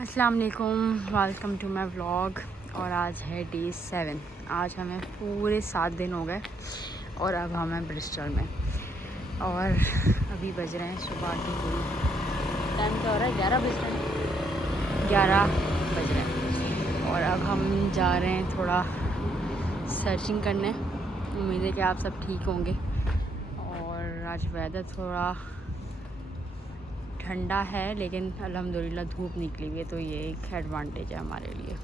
अस्सलाम वालेकुम, welcome to my vlog. और आज है डे 7। आज हमें पूरे 7 दिन हो गए और अब हम हैं ब्रिस्टल में। और अभी बज रहे हैं सुबह की टाइम क्या हो रहा है, 11 बज रहे हैं, 11 बज रहे हैं। और अब हम जा रहे हैं थोड़ा सर्चिंग करने। उम्मीद है कि आप सब ठीक होंगे। और आज वेदर थोड़ा ठंडा है, लेकिन अल्हम्दुलिल्लाह धूप निकली हुई है, तो ये एक एडवांटेज है हमारे लिए।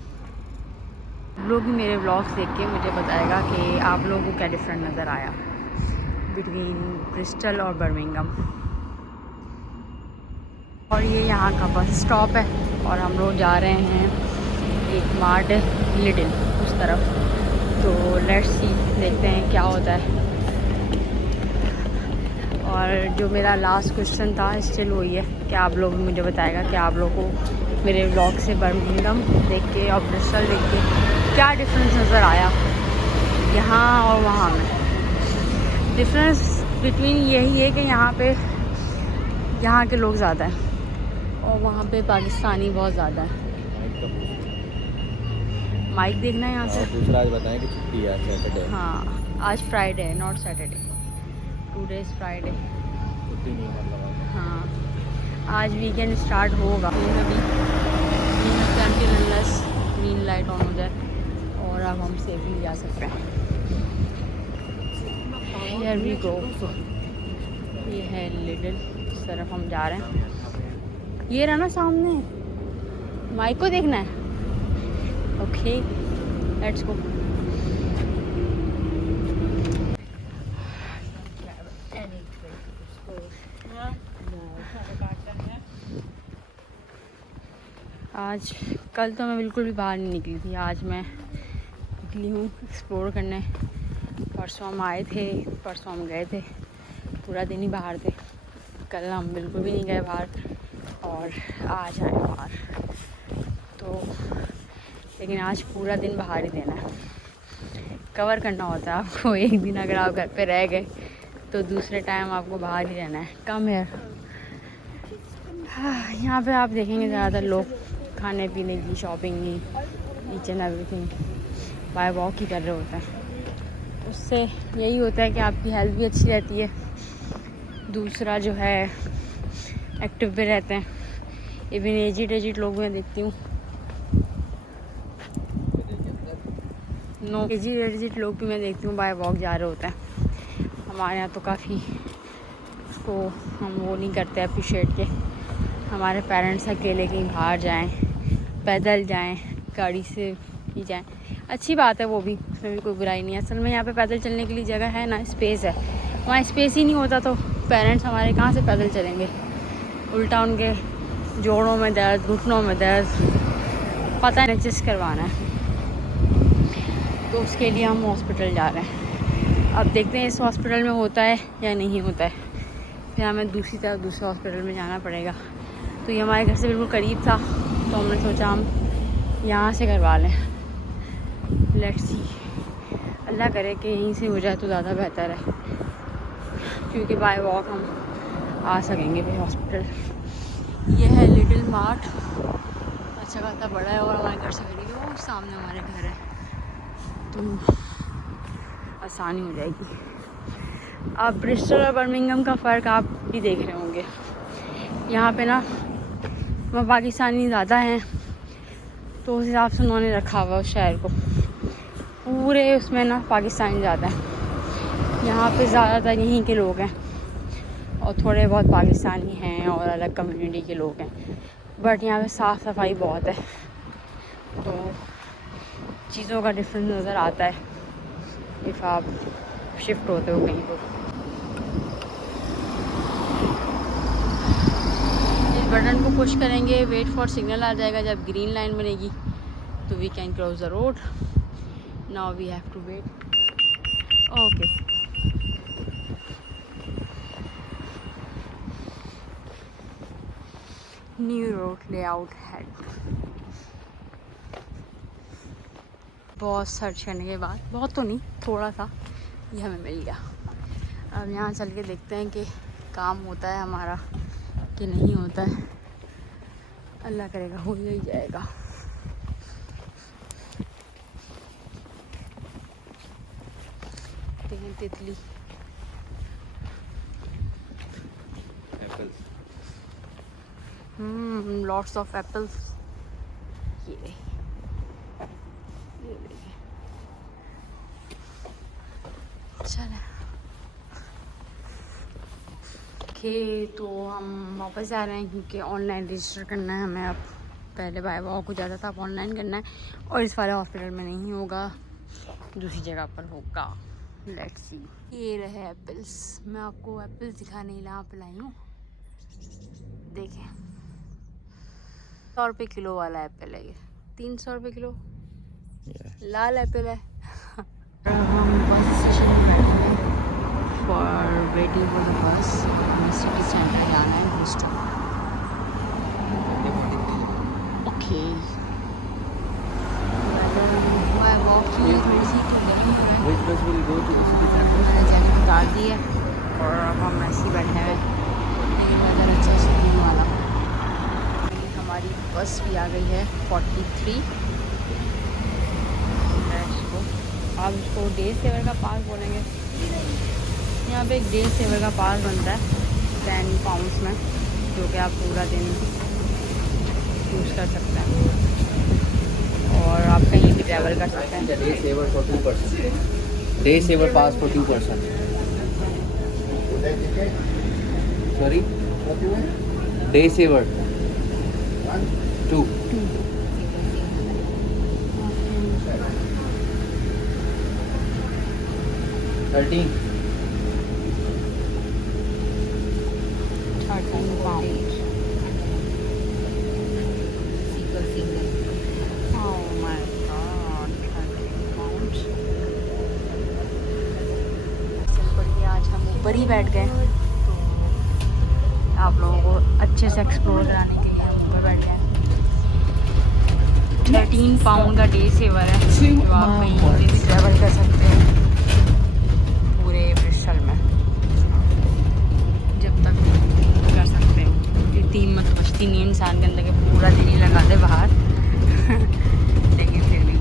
लोग भी मेरे व्लॉग्स देख के मुझे बताएगा कि आप लोगों को क्या डिफरेंट नज़र आया बिटवीन ब्रिस्टल और बर्मिंघम। और ये यहाँ का बस स्टॉप है और हम लोग जा रहे हैं एक मार्ट लिटिल उस तरफ। तो लेट्स सी, देखते हैं क्या होता है। और जो मेरा लास्ट क्वेश्चन था स्टिल वही है कि आप लोग मुझे बताएगा कि आप लोगों को मेरे व्लॉग से बर्मिंघम देख के और ब्रिस्टल देख के क्या डिफरेंस नज़र आया यहाँ और वहाँ में। डिफरेंस बिटवीन यही है कि यहाँ के लोग ज़्यादा हैं और वहाँ पे पाकिस्तानी बहुत ज़्यादा है। माइक देखना है यहाँ से। दूसरा आज बताएं कि छुट्टी है सैटरडे। हाँ, आज फ्राइडे है, नॉट सैटरडे। 2 days Friday. छुट्टी नहीं मतलब। हाँ, आज वीकेंड स्टार्ट होगा। ग्रीन लाइट ऑन हो जाए और अब हम सेफली जा सकते हैं। Here we go। ये है लिटिल, इस तरफ हम जा रहे हैं। ये रहा ना सामने, माइक को देखना है। Okay, let's go. आज कल तो मैं बिल्कुल भी बाहर नहीं निकली थी, आज मैं निकली हूँ एक्सप्लोर करने। परसों हम आए थे, परसों हम गए थे, पूरा दिन ही बाहर थे। कल हम बिल्कुल भी नहीं गए बाहर और आज आए बाहर। तो लेकिन आज पूरा दिन बाहर ही देना है, कवर करना होता है आपको। एक दिन अगर आप घर पे रह गए तो दूसरे टाइम आपको बाहर ही रहना है। कम है। हाँ, यहाँ पे आप देखेंगे ज़्यादातर लोग खाने पीने की, शॉपिंग की, each and everything by walk ही कर रहे होते हैं। उससे यही होता है कि आपकी हेल्थ भी अच्छी रहती है, दूसरा जो है एक्टिव भी रहते हैं। इवन एजिड लोग मैं देखती हूँ, एजिड लोग भी मैं देखती हूँ बाय वॉक जा रहे होते हैं। हमारे यहाँ तो काफ़ी उसको हम वो नहीं करते अप्रिशिएट के हमारे पेरेंट्स अकेले कहीं बाहर जाएं, पैदल जाएं, गाड़ी से ही जाएं। अच्छी बात है वो भी, उसमें भी कोई बुराई नहीं है। असल में यहाँ पे पैदल चलने के लिए जगह है ना, स्पेस है। वहाँ स्पेस ही नहीं होता तो पेरेंट्स हमारे कहाँ से पैदल चलेंगे। उल्टा उनके जोड़ों में दर्द, घुटनों में दर्द, पता नहीं एडजस्ट करवाना है, तो उसके लिए हम हॉस्पिटल जा रहे हैं। अब देखते हैं इस हॉस्पिटल में होता है या नहीं होता है, फिर हमें दूसरे हॉस्पिटल में जाना पड़ेगा। तो ये हमारे घर से बिल्कुल करीब था, तो हमने सोचा हम यहाँ से करवा लें। लेट्स सी, अल्लाह करे कि यहीं से हो जाए तो ज़्यादा बेहतर है, क्योंकि बाय वॉक हम आ सकेंगे फिर हॉस्पिटल। ये है लिटिल मार्ट, अच्छा खासा बड़ा है और हमारे घर से करीब है। वो सामने हमारे घर है, तो आसानी हो जाएगी। अब ब्रिस्टल और बर्मिंघम का फ़र्क आप भी देख रहे होंगे। यहाँ पे ना वहाँ पाकिस्तानी ज़्यादा हैं, तो उस हिसाब से उन्होंने रखा हुआ उस शहर को, पूरे उसमें ना पाकिस्तानी ज़्यादा हैं। यहाँ पे ज़्यादातर यहीं के लोग हैं और थोड़े बहुत पाकिस्तानी हैं और अलग कम्युनिटी के लोग हैं। बट यहाँ पे साफ़ सफाई बहुत है, तो चीज़ों का डिफरेंस नज़र आता है इफ़ आप शिफ्ट होते हो कहीं को। इस बटन को पुश करेंगे, वेट फॉर सिग्नल आ जाएगा। जब ग्रीन लाइन बनेगी तो we can cross the road. Now we have to wait. Okay, new road layout head. बहुत सर्च करने के बाद, बहुत तो नहीं, थोड़ा सा, ये हमें मिल गया। अब यहाँ चल के देखते हैं कि काम होता है हमारा कि नहीं होता है। अल्लाह करेगा हो ही जाएगा। देखें तितली, एप्पल्स। Lots of apples. ये देखिए, चले तो हम वापस जा रहे हैं क्योंकि ऑनलाइन रजिस्टर करना है हमें अब। पहले बाय वॉक हो जाता था, अब ऑनलाइन करना है और इस वाले हॉस्पिटल में नहीं होगा, दूसरी जगह पर होगा। Let's see. ये रहे एप्पल्स, मैं आपको एप्पल्स दिखाने के लिए यहाँ पे लाई हूँ। देखें 100 रुपये किलो वाला एप्पल है ये, 300 रुपये किलो। लाल एप्पल है। हम बस स्टेशन में बैठे हैं for waiting for the bus. हमें सिटी सेंटर जाना है ब्रिस्टल। ओके, मैं वॉकिंग थोड़ी सी Which bus will go to the city center? मैंने जैकेट उतार दी है और अब हम ऐसे ही बैठे हैं, लेकिन वेदर अच्छा है सुकून वाला। हमारी बस भी आ गई है 43। आप इसको डे सेवर का पास बोलेंगे। यहाँ पे एक डे सेवर का पास बनता है 10 पाउंड्स में, जो कि आप पूरा दिन यूज़ कर सकते हैं और आप कहीं भी ट्रैवल कर सकते हैं। Day saver for 2 person. Day saver pass for 2 person. Sorry? Day saver. 2. 13. 13 pound. Oh my God, 13 pound. Simple ही आज हम ऊपर ही बैठ गए, आप लोगों को अच्छे से एक्सप्लोर कराने के लिए हम ऊपर बैठ गए। 13 पाउंड का डे सेवर है, जो आप कहीं भी ट्रैवल कर सकते हैं पूरे ब्रिस्टल में, जब तक कर सकते हैं। इतनी हिम्मत बचती नहीं इंसान के अंदर के पूरा दिन ही लगा दे बाहर। लेकिन फिर भी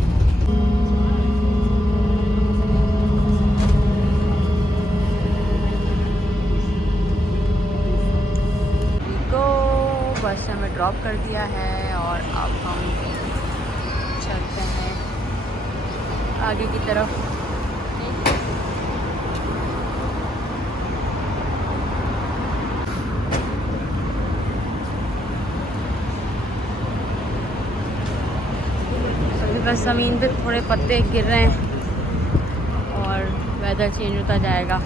बस ने हमें ड्रॉप कर दिया है और अब हम चलते हैं आगे की तरफ। बस ज़मीन पे थोड़े पत्ते गिर रहे हैं और वेदर चेंज होता जाएगा।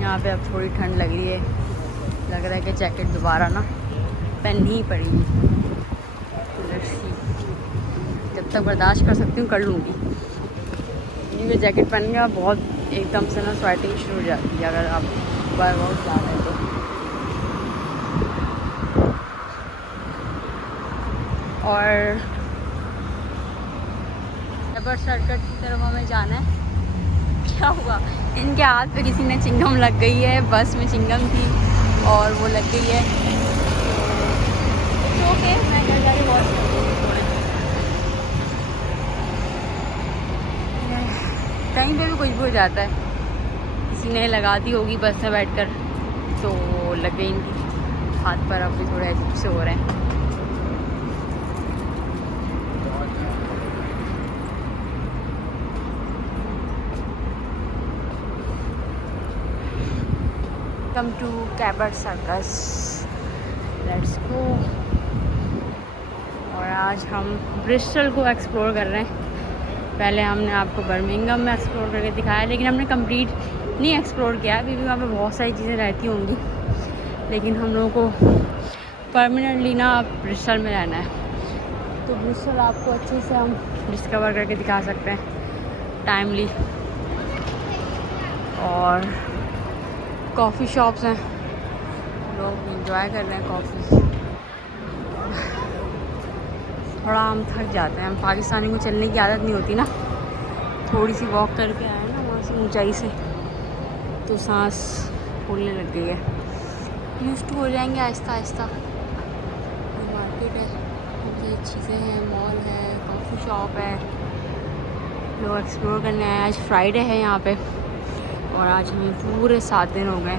यहाँ पे अब थोड़ी ठंड लग रही है, लग रहा है कि जैकेट दोबारा ना पहननी ही पड़ेगी। जब तक बर्दाश्त कर सकती हूँ कर लूँगी, क्योंकि जैकेट पहनने का बहुत एकदम से ना स्वेटिंग शुरू हो जाती है अगर आप बाय वॉक जा रहे हैं तो। और एबर्ट सर्कट की तरफ हमें जाना है। क्या हुआ, इनके हाथ पे किसी ने चिंगम लग गई है, बस में चिंगम थी और वो लग गई है। ओके, मैं घर जाके वॉश कर दूँगी थोड़े। कहीं पे भी कुछ भी हो जाता है, किसी ने लगा दी होगी बस में बैठकर तो लग गई इनकी हाथ पर। अब भी थोड़े अजीब से हो रहे हैं। वेलकम टू कैबर्ट सर्कस, लेट्स गो। और आज हम ब्रिस्टल को एक्सप्लोर कर रहे हैं। पहले हमने आपको बर्मिंघम में एक्सप्लोर करके दिखाया, लेकिन हमने कंप्लीट नहीं एक्सप्लोर किया क्योंकि वहाँ पे बहुत सारी चीज़ें रहती होंगी, लेकिन हम लोगों को परमानेंटली ना ब्रिस्टल में रहना है। तो ब्रिस्टल आपको अच्छे से हम डिस्कवर करके दिखा सकते हैं टाइमली। और कॉफ़ी शॉप्स हैं, लोग इंजॉय कर रहे हैं कॉफ़ी। थोड़ा हम थक जाते हैं, हम पाकिस्तानी को चलने की आदत नहीं होती ना, थोड़ी सी वॉक करके आए ना वहाँ से ऊंचाई से, तो सांस फूलने लग गई है। यूज़ टू हो जाएंगे आहिस्ता आहिस्ता। मार्केट मार्केट है, ये चीज़ें हैं, मॉल है, कॉफ़ी शॉप है, लोग एक्सप्लोर करने आए। आज फ्राइडे है यहाँ पे और आज हमें पूरे 7 दिन हो गए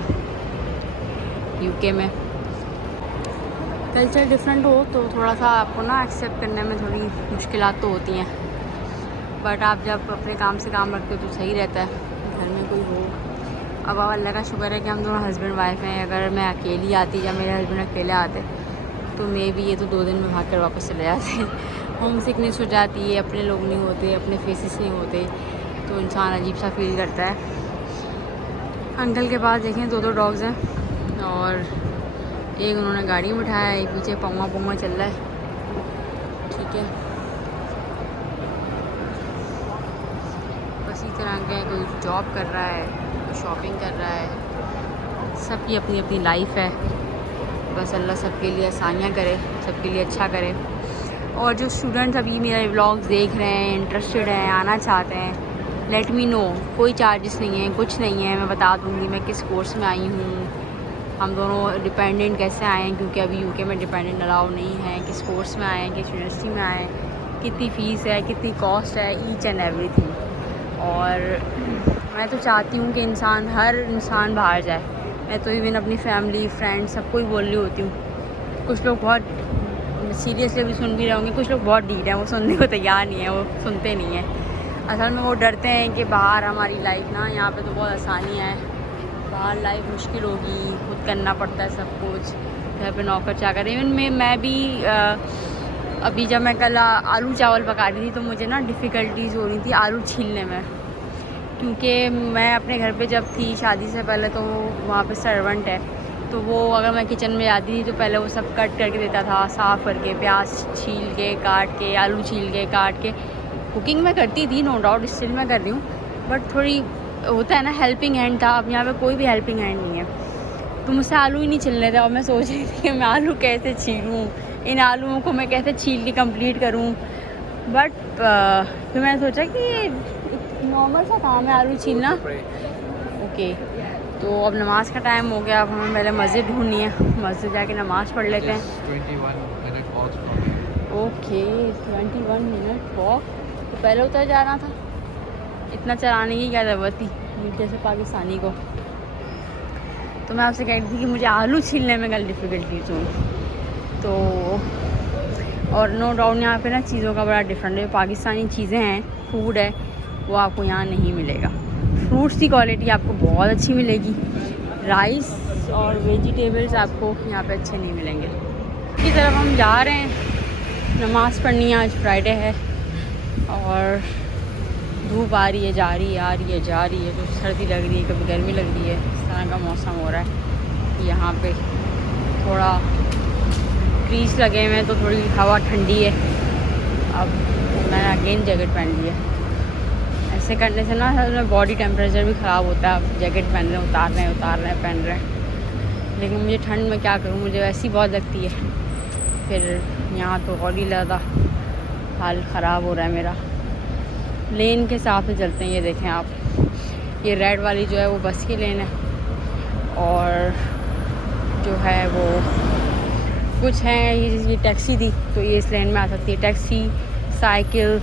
यूके में। कल्चर डिफरेंट हो तो थोड़ा सा आपको ना एक्सेप्ट करने में थोड़ी मुश्किलात तो होती हैं, बट आप जब अपने काम से काम रखते हो तो सही रहता है, घर में कोई हो। अब अल्लाह का शुक्र है कि हम दोनों हस्बैंड वाइफ हैं। अगर मैं अकेली आती या मेरे हस्बैंड अकेले आते तो मे भी ये तो 2 दिन में भाग कर वापस चले जाते। होम सिकनेस हो जाती है, अपने लोग नहीं होते, अपने फेसेस नहीं होते, तो इंसान अजीब सा फील करता है। अंकल के पास देखें 2 डॉग्स हैं और एक उन्होंने गाड़ी में बिठाया, एक पीछे पौवा चल रहा है। ठीक है, बस इसी तरह के कोई जॉब कर रहा है, कोई शॉपिंग कर रहा है, सबकी अपनी अपनी लाइफ है। बस अल्लाह सबके लिए आसानियाँ करे, सबके लिए अच्छा करे। और जो स्टूडेंट्स अभी मेरे व्लॉग्स देख रहे हैं, इंटरेस्टेड हैं, आना चाहते हैं, लेट मी नो। कोई चार्जेस नहीं है, कुछ नहीं है, मैं बता दूँगी मैं किस कोर्स में आई हूँ, हम दोनों डिपेंडेंट कैसे आए हैं, क्योंकि अभी यूके में डिपेंडेंट अलाउ नहीं है, किस कोर्स में आए हैं, किस यूनिवर्सिटी में आए हैं, कितनी फ़ीस है, कितनी कॉस्ट है, ईच एंड एवरीथिंग। और मैं तो चाहती हूँ कि हर इंसान बाहर जाए। मैं तो इवन अपनी फैमिली, फ्रेंड्स सबको ही बोल रही होती हूँ। कुछ लोग बहुत सीरियसली भी सुन भी रहे होंगे, कुछ लोग बहुत डीट हैं, वो सुनने को तैयार नहीं है, वो सुनते नहीं हैं। असल में वो डरते हैं कि बाहर हमारी लाइफ ना, यहाँ पे तो बहुत आसानियाँ है, बाहर लाइफ मुश्किल होगी, खुद करना पड़ता है सब कुछ, घर पे नौकर चाकर। इवन मैं भी अभी जब मैं कल आलू चावल पका रही थी तो मुझे ना डिफ़िकल्टीज़ हो रही थी आलू छीलने में, क्योंकि मैं अपने घर पे जब थी शादी से पहले तो वहाँ पे सर्वेंट है, तो वो अगर मैं किचन में जाती थी तो पहले वो सब कट करके देता था, साफ़ करके, प्याज छील के काट के, आलू छील के काट के। कुकिंग मैं करती थी, नो डाउट, स्टिल मैं कर रही हूँ, बट थोड़ी होता है ना हेल्पिंग हैंड था। अब यहाँ पे कोई भी हेल्पिंग हैंड नहीं है, तो मुझसे आलू ही नहीं छिल रहे थे। और मैं सोच रही थी कि मैं आलू कैसे छीलूँ, इन आलूओं को मैं कैसे छील के कंप्लीट करूँ। बट फिर मैंने सोचा कि नॉर्मल सा काम है आलू छीलना। ओके, तो अब नमाज़ का टाइम हो गया, अब हमें पहले मस्जिद ढूंढनी है, मस्जिद जाके नमाज़ पढ़ लेते हैं। 21 minute walk from here. Okay, 21 minute walk, तो पहले उतर जाना था, इतना चलाने की क्या ज़रूरत थी जैसे पाकिस्तानी को। तो मैं आपसे कह रही थी कि मुझे आलू छीलने में कल डिफ़िकल्टीज हुई। तो और नो डाउट यहाँ पे ना चीज़ों का बड़ा डिफरेंट है। पाकिस्तानी चीज़ें हैं, फूड है, वो आपको यहाँ नहीं मिलेगा। फ्रूट्स की क्वालिटी आपको बहुत अच्छी मिलेगी, राइस और वेजिटेबल्स आपको यहाँ पे अच्छे नहीं मिलेंगे। की तरफ हम जा रहे हैं, नमाज़ पढ़नी है, आज फ्राइडे है और धूप आ रही है, जा रही है, आ रही है, जा रही है, तो सर्दी लग रही है, कभी गर्मी लग रही है, इस तरह का मौसम हो रहा है। यहाँ पे थोड़ा ट्रीज लगे हुए हैं तो थोड़ी हवा ठंडी है। अब मैंने अगेन जैकेट पहन ली है। ऐसे करने से ना बॉडी टेम्परेचर भी ख़राब होता है। अब जैकेट पहन रहे हैं, उतार रहे हैं, उतार रहे हैं, पहन रहे हैं, लेकिन मुझे ठंड में क्या करूँ, मुझे वैसी बहुत लगती है। फिर यहाँ तो और ही ज़्यादा हाल ख़राब हो रहा है मेरा। लेन के हिसाब से चलते हैं, ये देखें आप, ये रेड वाली जो है वो बस की लेन है और जो है वो कुछ हैं ये टैक्सी थी तो ये इस लेन में आ सकती है, टैक्सी, साइकिल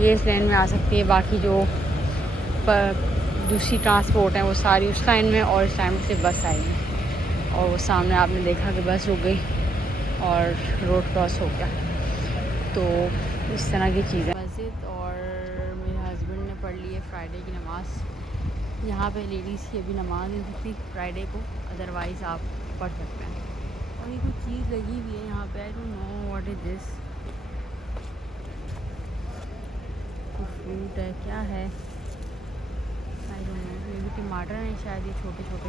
ये इस लेन में आ सकती है। बाकी जो दूसरी ट्रांसपोर्ट है वो सारी उस लाइन में, और इस टाइम से बस आएगी। और वो सामने आपने देखा कि बस रुक गई और रोड क्रॉस हो गया। तो इस तरह की चीज़ें। मस्जिद और मेरे हस्बैंड ने पढ़ ली है फ्राइडे की नमाज़। यहाँ पे लेडीज़ की अभी नमाज़ नहीं होती फ्राइडे को, अदरवाइज़ आप पढ़ सकते हैं। और ये कुछ चीज़ लगी हुई है यहाँ पे, I don't know what is this. Fruit है, क्या है, आई डोंट नो, ये भी टमाटर हैं शायद, ये छोटे छोटे।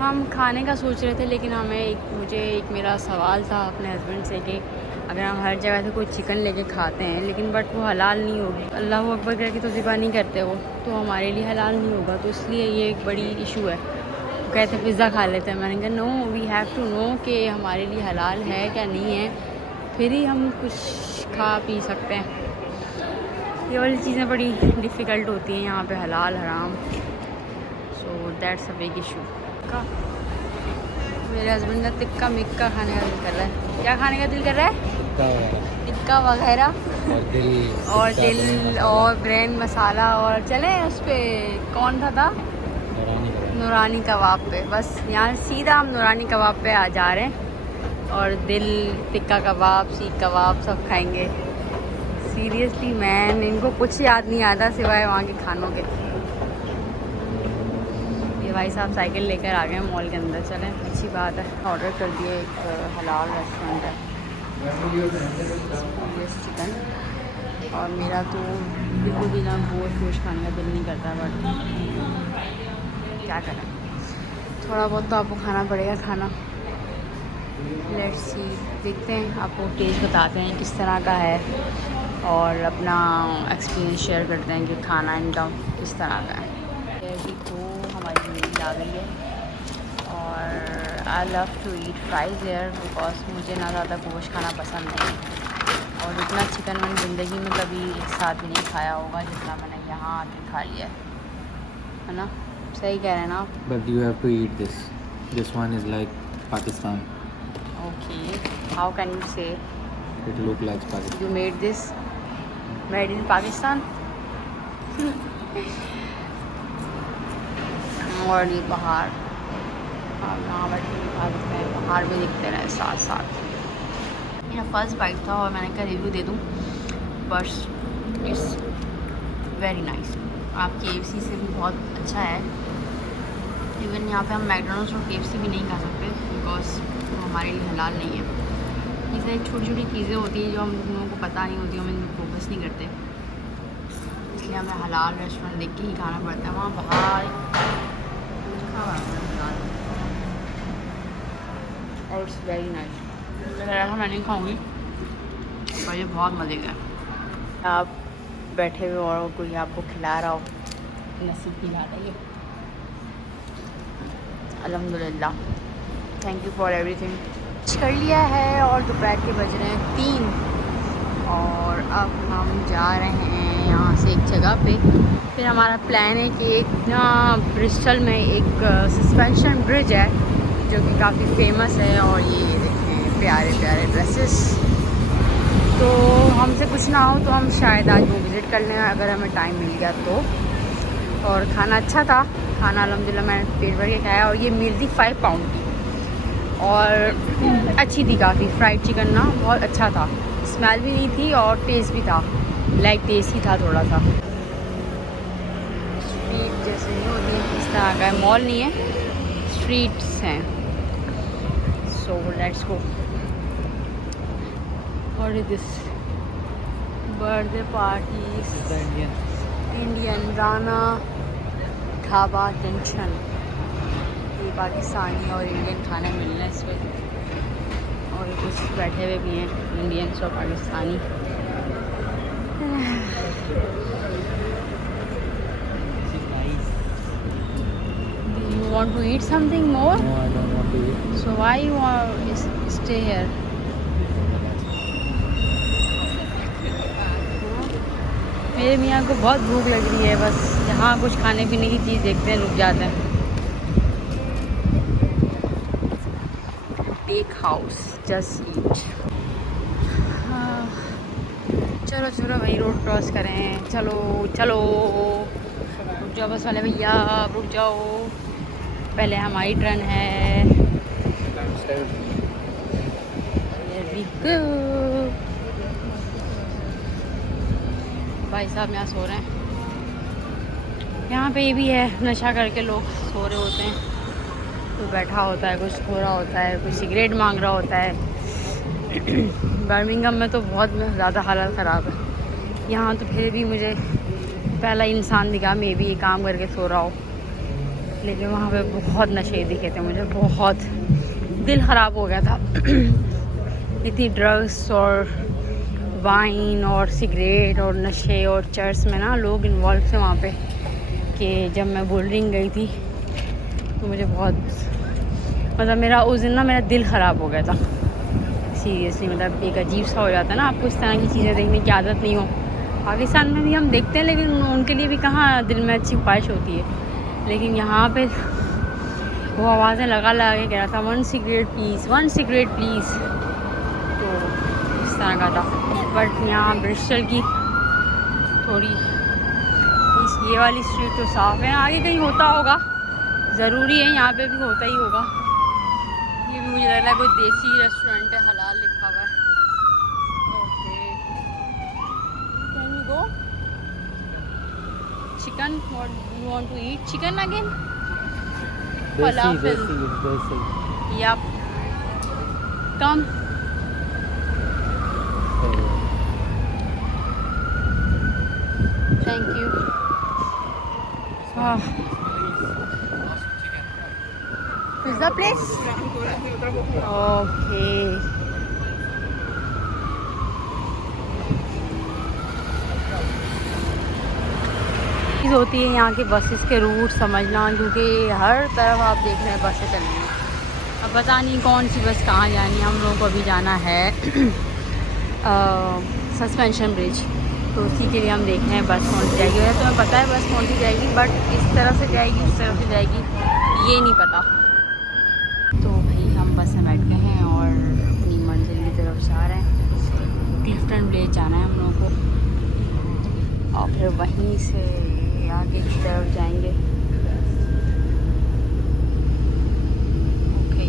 हम खाने का सोच रहे थे, लेकिन मुझे एक मेरा सवाल था अपने हस्बैंड से कि अगर हम हर जगह से कोई चिकन लेके खाते हैं लेकिन बट वो हलाल नहीं होगी, अल्लाह अकबर करके तो ज़िबा नहीं करते वो, तो हमारे लिए हलाल नहीं होगा, तो इसलिए ये एक बड़ी इशू है। वो कहते पिज़्ज़ा खा लेते हैं, मैंने कहा no, we have to know कि हमारे लिए हलाल है क्या नहीं है, फिर ही हम कुछ खा पी सकते हैं। ये वाली चीज़ें बड़ी डिफ़िकल्ट होती हैं यहाँ पे, हलाल हराम। So that's a big issue. मेरे हस्बैंड का टिक्का मिक्का खाने का दिल कर रहा है। क्या खाने का दिल कर रहा है? टिक्का वगैरह और दिल और ब्रेन मसाला, और चले उस पर कौन था नूरानी कबाब पे। बस यहाँ सीधा हम नूरानी कबाब पे आ जा रहे हैं और दिल टिक्का कबाब सीख कबाब सब खाएंगे। सीरियसली मैन, इनको कुछ याद नहीं आता सिवाय वहाँ के खानों के। ये भाई साहब साइकिल लेकर आ गए मॉल के अंदर। चलें, अच्छी बात है। ऑर्डर कर दिए, एक हलाल रेस्टोरेंट है, चिकन। और मेरा तो बिल्कुल भी ना गोश्त खाने का दिल नहीं करता, बट क्या करें, थोड़ा बहुत तो आपको खाना पड़ेगा। खाना लेट्स सी, देखते हैं, आपको टेस्ट बताते हैं किस तरह का है और अपना एक्सपीरियंस शेयर करते हैं कि खाना इनका किस तरह का है। अभी तो हमारी मील आ गई है और I love to eat fries here because मुझे ना ज़्यादा गोश्त खाना पसंद नहीं, और इतना चिकन मैंने ज़िंदगी में कभी एक साथ भी नहीं खाया होगा जितना मैंने यहाँ आके खा लिया है ना। सही कह रहे हैं ना आप? But you have to eat this. This one is like Pakistan. Okay, how can you say It look like Pakistan. you made this made in Pakistan? और ये पहाड़, और यहाँ पर खा सकते हैं, पहाड़ भी दिखते रहे साथ साथ। मेरा फर्स्ट बाइट था और मैंने कहा रिव्यू दे दूँ, बस इट्स वेरी नाइस। आप KFC से भी बहुत अच्छा है। इवन यहाँ पे हम मैकडोनल्ड्स और KFC भी नहीं खा सकते बिकॉज वो हमारे लिए हलाल नहीं है। इसलिए छोटी छोटी चीज़ें होती हैं जो हम लोगों को पता नहीं होती, हम इन पर फोकस नहीं करते, इसलिए हमें हलाल रेस्टोरेंट देख के ही खाना पड़ता है। वहाँ बाहर और इट्स वेरी नाइस। ऐसा मैं नहीं खाऊँगी और ये बहुत मज़े का है। आप बैठे हुए और कोई आपको खिला रहा हो, नसीब की बात है ये। अल्हम्दुलिल्लाह, थैंक यू फॉर एवरीथिंग। कर लिया है और दोपहर के बज रहे हैं 3 और अब हम जा रहे हैं यहाँ से एक जगह पे। फिर हमारा प्लान है कि एक ना ब्रिस्टल में एक सस्पेंशन ब्रिज है जो कि काफ़ी फेमस है, और ये देखें प्यारे प्यारे ड्रेसेस। तो हमसे कुछ ना हो तो हम शायद आज वो विज़िट कर लें अगर हमें टाइम मिल गया तो। और खाना अच्छा था, खाना अल्हम्दुलिल्लाह मैंने पेट भर के खाया। और ये मील थी 5 पाउंड की और अच्छी थी काफ़ी। फ्राइड चिकन ना बहुत अच्छा था, स्मेल भी नहीं थी और टेस्ट भी था, लाइक टेस्ट ही था थोड़ा सा। स्ट्रीट जैसे नहीं होती है इस तरह का है, मॉल नहीं है, स्ट्रीट्स हैं। So let's go. What is this? Birthday party Indian Rana dhaba junction. ये पाकिस्तानी और इंडियन खाने मिलना है इसमें, और कुछ बैठे हुए भी हैं इंडियंस और Pakistani. You want to eat something more? No, I don't want to eat. So why you want to stay here? मेरे मियाँ को बहुत भूख लग रही है, बस यहाँ कुछ खाने पीने की चीज़ देखते हैं, रुक जाते हैं। Take house just eat. चलो चलो भाई, रोड क्रॉस करें, चलो चलो, रुक जाओ बस वाले भैया, रुक जाओ, पहले हमारी टर्न है। Here we go। भाई साहब यहाँ सो रहे हैं। यहाँ पे ये भी है, नशा करके लोग सो रहे होते हैं, कोई बैठा होता है, कुछ सो रहा होता है, कोई सिगरेट मांग रहा होता है। बर्मिंघम में तो बहुत ज़्यादा हालत ख़राब है। यहाँ तो फिर भी मुझे पहला इंसान दिखा मे भी ये काम करके सो रहा हो, लेकिन वहाँ पे बहुत नशे दिखे थे मुझे, बहुत दिल ख़राब हो गया था। इतनी ड्रग्स और वाइन और सिगरेट और नशे और चर्च में ना लोग इन्वॉल्व थे वहाँ पे, कि जब मैं बोल्डरिंग गई थी तो मुझे बहुत, मतलब मेरा उस दिन ना मेरा दिल ख़राब हो गया था सीरियसली मतलब एक अजीब सा हो जाता है ना, आपको इस तरह की चीज़ें देखने की आदत नहीं हो। पाकिस्तान में भी हम देखते हैं लेकिन उनके लिए भी कहाँ दिल में अच्छी ख्वाहिश होती है, लेकिन यहाँ पे वो आवाज़ें लगा के कह रहा था 1 सिगरेट प्लीज़, 1 सिगरेट प्लीज़, तो इस तरह का था। बट यहाँ ब्रिस्टल की थोड़ी ये वाली स्ट्रीट तो साफ़ है, आगे कहीं होता होगा, ज़रूरी है यहाँ पे भी होता ही होगा। ये भी मुझे लग रहा है कोई देसी रेस्टोरेंट है, हलाल लिखा हुआ है। Okay, can we go? Chicken, what you want to eat? Chicken again? falafel. Yep. Come. Thank you. Pizza place? Okay. होती है यहाँ के बसेस के रूट समझना, क्योंकि हर तरफ आप देख रहे हैं बसें चल रही हैं। अब पता नहीं कौन सी बस कहाँ जानी है। हम लोगों को अभी जाना है सस्पेंशन ब्रिज, तो उसी के लिए हम देख रहे हैं बस कौन सी जाएगी। वैसे तुम्हें पता है बस कौन सी जाएगी, बट इस तरह से जाएगी उस तरह से जाएगी ये नहीं पता। तो भाई हम बस में बैठ गए हैं और अपनी मंजिल की तरफ जा रहे हैं। क्लिफ्टन विलेज जाना है हम लोगों को और फिर वहीं से आगे की तरफ जाएंगे। ओके,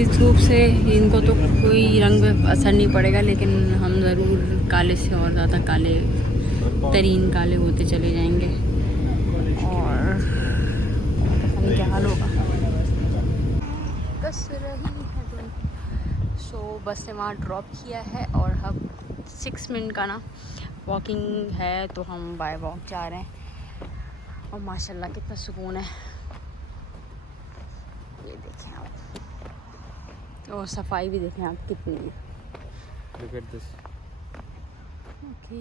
इस धूप से इनको तो कोई रंग में असर नहीं पड़ेगा, लेकिन हम ज़रूर काले से और ज़्यादा काले तरीन काले होते चले जाएंगे और क्या हाल होगा। बस रही है सो बस ने वहाँ ड्रॉप किया है और अब 6 मिनट का ना वॉकिंग है, तो हम बाय वॉक जा रहे हैं और माशाल्लाह कितना सुकून है। ये देखें आप, और सफाई भी देखें आप कितनी है। Look at this. ओके,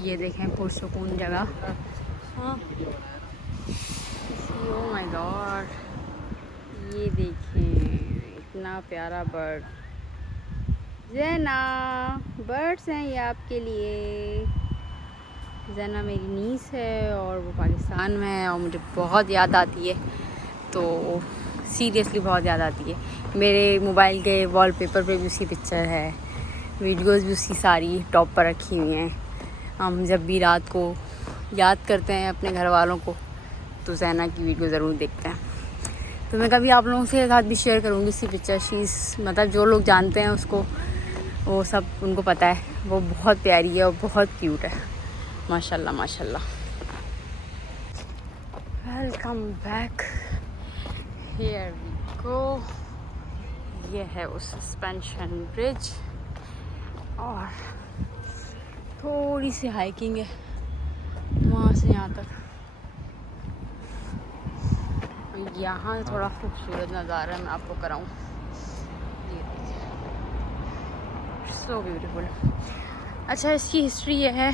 ये देखें पुरसुकून जगह। हाँ, ओह माय गॉड, ये देखें इतना प्यारा बर्ड। ज़ैना, बर्ड्स हैं ये आपके लिए। ज़ैना मेरी नीस है और वो पाकिस्तान में है और मुझे बहुत याद आती है, तो सीरियसली बहुत याद आती है। मेरे मोबाइल के वॉलपेपर पे भी उसकी पिक्चर है, वीडियोस भी उसकी सारी टॉप पर रखी हुई हैं। हम जब भी रात को याद करते हैं अपने घर वालों को तो ज़ैना की वीडियो ज़रूर देखते हैं। तो मैं कभी आप लोगों के साथ भी शेयर करूँगी इसकी पिक्चर। शीज़ मतलब जो लोग जानते हैं उसको, वो सब उनको पता है, वो बहुत प्यारी है और बहुत क्यूट है, माशाल्लाह माशाल्लाह। Welcome back, here we go. ये है वो सस्पेंशन ब्रिज और थोड़ी सी हाइकिंग है वहाँ से यहाँ तक। यहाँ थोड़ा खूबसूरत नज़ारा मैं आपको कराऊँ, ये देखिए, सो ब्यूटीफुल। अच्छा, इसकी हिस्ट्री ये है,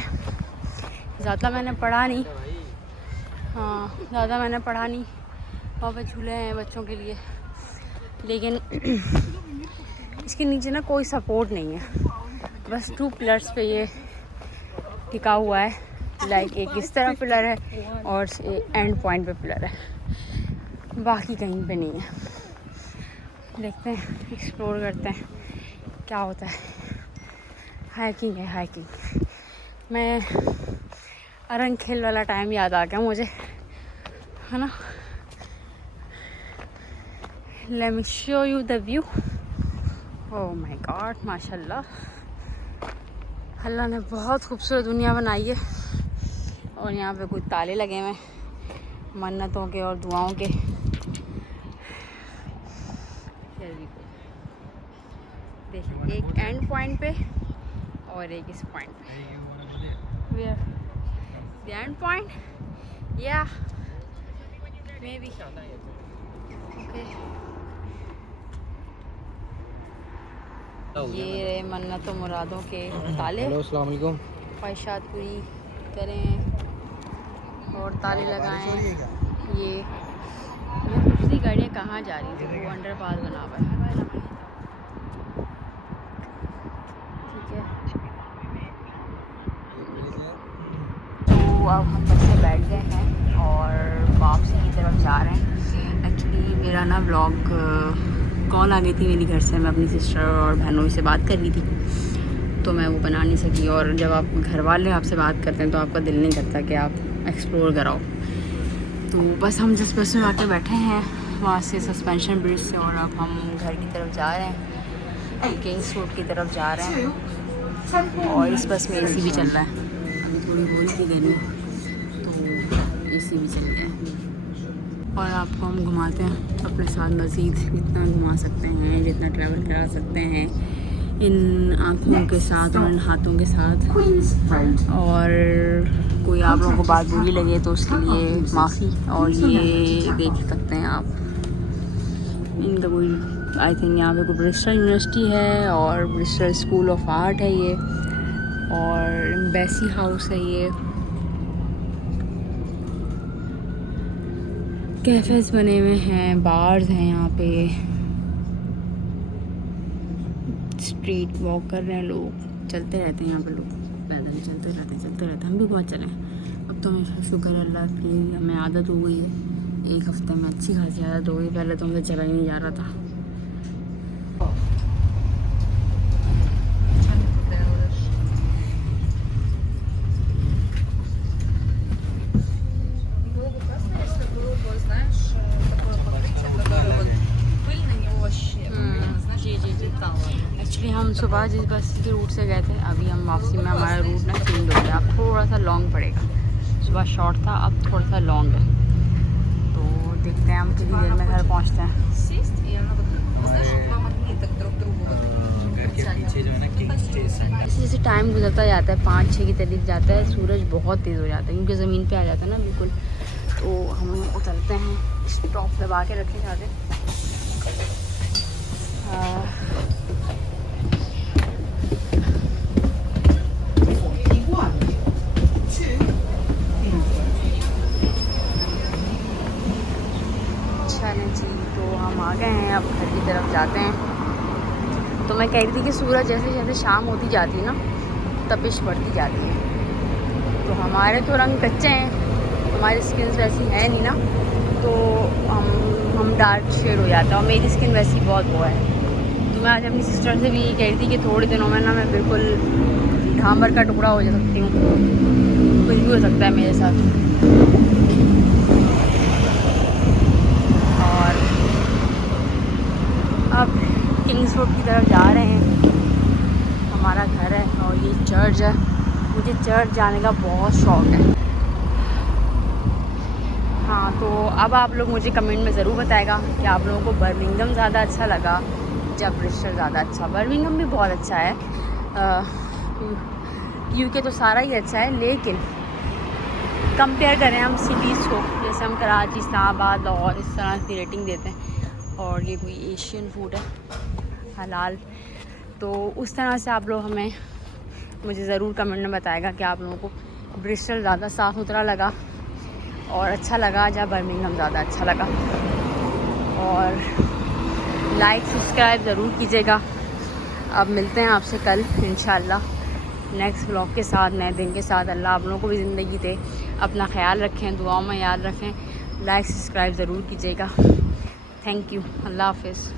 ज़्यादा मैंने पढ़ा नहीं, हाँ ज़्यादा मैंने पढ़ा नहीं। वहाँ पे झूले हैं बच्चों के लिए, लेकिन इसके नीचे ना कोई सपोर्ट नहीं है, बस 2 पिलर्स पे ये टिका हुआ है। लाइक एक इस तरह पिलर है और एंड पॉइंट पे पिलर है, बाकी कहीं पे नहीं है। देखते हैं, एक्सप्लोर करते हैं क्या होता है। हाइकिंग है हाइकिंग। मैं अरंग खेल वाला टाइम याद आ गया मुझे, है ना। Let me show you the view. Oh my God, माशाल्लाह, अल्लाह ने बहुत खूबसूरत दुनिया बनाई है। और यहाँ पे कुछ ताले लगे हुए हैं मन्नतों के और दुआओं के। देखिए, एक एंड पॉइंट पे और एक इस पॉइंट पे। वेयर द एंड पॉइंट, या मे बी ओके। 1 ये रहे मन्नत व मुरादों के ताले। हेलो अस्सलाम वालेकुम। ख्वाहिशात पूरी करें और ताले लगाएं। ये मैं पूछ रही गाड़ियाँ कहाँ जा रही थी, वो अंडरपास बना हुआ है। ठीक है, तो अब हम बस से बैठ गए हैं और वापसी की तरफ जा रहे हैं। एक्चुअली मेरा ना व्लॉग कॉल आ गई थी मेरी घर से, मैं अपनी सिस्टर और बहनों से बात कर रही थी, तो मैं वो बना नहीं सकी। और जब आप घर वाले आपसे बात करते हैं तो आपका दिल नहीं करता कि आप एक्सप्लोर कराओ। तो बस हम जिस बस में आके बैठे हैं वहाँ से सस्पेंशन ब्रिज से, और अब हम घर की तरफ जा रहे हैं, किंग्स रोड की तरफ जा रहे हैं। और इस बस में एसी भी चल रहा है, अभी थोड़ी हो रही थी गर्मी तो एसी भी चल गया है। और आपको हम घुमाते हैं अपने साथ मज़ीद, जितना घुमा सकते हैं, जितना ट्रैवल करा सकते हैं इन आँखों के साथ और इन हाथों के साथ। और कोई आप लोगों को बात बुरी लगे तो उसके लिए माफ़ी। और ये देख सकते हैं आप, इनका कोई आई थिंक यहाँ पे कोई ब्रिस्टल यूनिवर्सिटी है और ब्रिस्टल स्कूल ऑफ आर्ट है ये, और एम्बेसी हाउस है ये। कैफ़ेज़ बने हुए हैं, बार्स हैं यहाँ पे, स्ट्रीट वॉक कर रहे हैं लोग, चलते रहते हैं यहाँ पे लोग, पैदल चलते रहते हैं। हम भी बहुत चले। अब तो हमें शुक्र है अल्लाह की, हमें आदत हो गई है, एक हफ्ते में अच्छी खासी आदत हो गई। पहले तो हमसे चला ही नहीं जा रहा था। एक्चुअली हम सुबह जिस बस के रूट से गए थे, अभी हम वापसी में हमारा रूट ना चेंज हो गया, अब थोड़ा सा लॉन्ग पड़ेगा। सुबह शॉर्ट था, अब थोड़ा सा लॉन्ग है, तो देखते हैं हम कितनी देर में घर पहुंचते हैं। जैसे जैसे टाइम गुजरता जाता है, 5-6 की तारीख जाता है, सूरज बहुत तेज़ हो जाता है क्योंकि ज़मीन पे आ जाता है ना बिल्कुल। तो हम उतरते हैं, स्टॉप दबा के रखे जाते हैं। चलें जी, तो हम आ गए हैं, अब घर की तरफ जाते हैं। तो मैं कह रही थी कि सूरज जैसे जैसे शाम होती जाती है ना, तपिश बढ़ती जाती है। तो हमारे तो रंग कच्चे हैं, हमारी स्किन वैसी है नहीं ना, तो हम डार्क शेड हो जाता है, और मेरी स्किन वैसी बहुत वो है। तो मैं आज अपनी सिस्टर से भी कह रही थी कि थोड़े दिनों में ना मैं बिल्कुल ढांबर का टुकड़ा हो जा सकती हूँ, कुछ भी हो सकता है मेरे साथ। और अब किंग्स रोड की तरफ जा रहे हैं, हमारा घर है और ये चर्च है। मुझे चर्च जाने का बहुत शौक़ है। हाँ, तो अब आप लोग मुझे कमेंट में ज़रूर बताएगा कि आप लोगों को बर्मिंघम ज़्यादा अच्छा लगा या ब्रिस्टल ज़्यादा अच्छा। बर्मिंघम भी बहुत अच्छा है, यूके तो सारा ही अच्छा है, लेकिन कंपेयर करें हम सिटीज़ को, जैसे हम कराची, इस्लामाबाद, लाहौर, इस तरह की रेटिंग देते हैं, और ये कोई एशियन फूड है हलाल, तो उस तरह से आप लोग हमें मुझे ज़रूर कमेंट में बताएगा कि आप लोगों को ब्रिस्टल ज़्यादा साफ़ सुथरा लगा और अच्छा लगा या बर्मिंघम ज़्यादा अच्छा लगा। और लाइक सब्सक्राइब ज़रूर कीजिएगा। अब मिलते हैं आपसे कल इंशाल्लाह नेक्स्ट व्लॉग के साथ, नए दिन के साथ। अल्लाह आप लोगों को भी ज़िंदगी दे, अपना ख्याल रखें, दुआओं में याद रखें, लाइक सब्सक्राइब ज़रूर कीजिएगा। थैंक यू, अल्लाह हाफ़िज़।